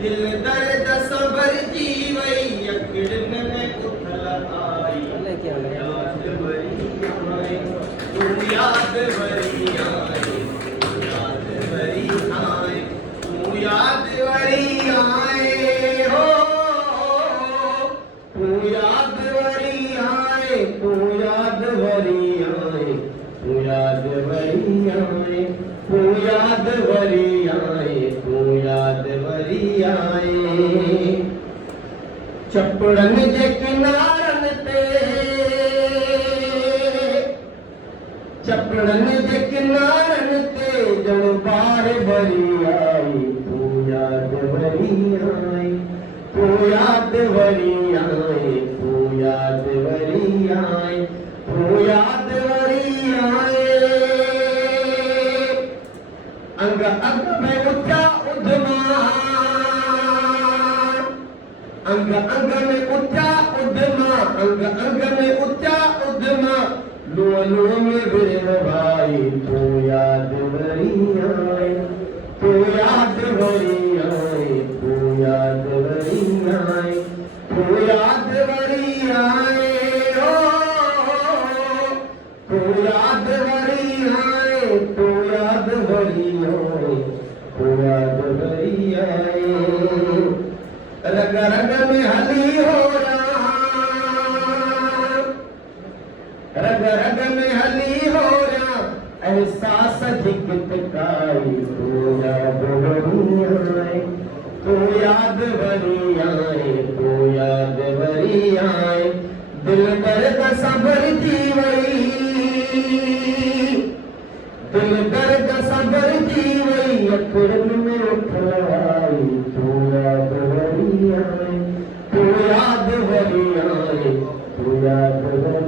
दिल दर्द सबर जीवई यकिड़न में उथल आई याद भरी आए तू याद भरी आए तू याद भरी आए तू याद भरी आए हो तू याद भरी आए तू याद भरी आए तू याद भरी आए तू याद भरी आए तू याद भरी आए चपड़न जे किनारन ते चपड़न जे किनारन ते जण बार भरी आई तू याद भरी आए तू याद भरी आए तू याद भरी आए तू याद भरी आए अंग अंग में उठा उद्मा अंग अंग में उठा उद्मा अंग अंग में उठा उद्मा लुआ लुआ में बिरह भाई तू याद भरी आए तू याद भरी आए तू याद भरी आए तू याद भरी आए ओ तू याद भरी आए तू याद भरी आए तू याद भरी आए रग रग में हली हो रहा रग रग में हली हो रहा एहसास जिगत काई तू याद भरी आए तू याद भरी आए तू याद भरी आए दिल दर्द सबर जीवई दिल दर्द सबर जीवई यकिड़न में उथल आई तू याद भरी आए तू याद भरी आए तू याद भरी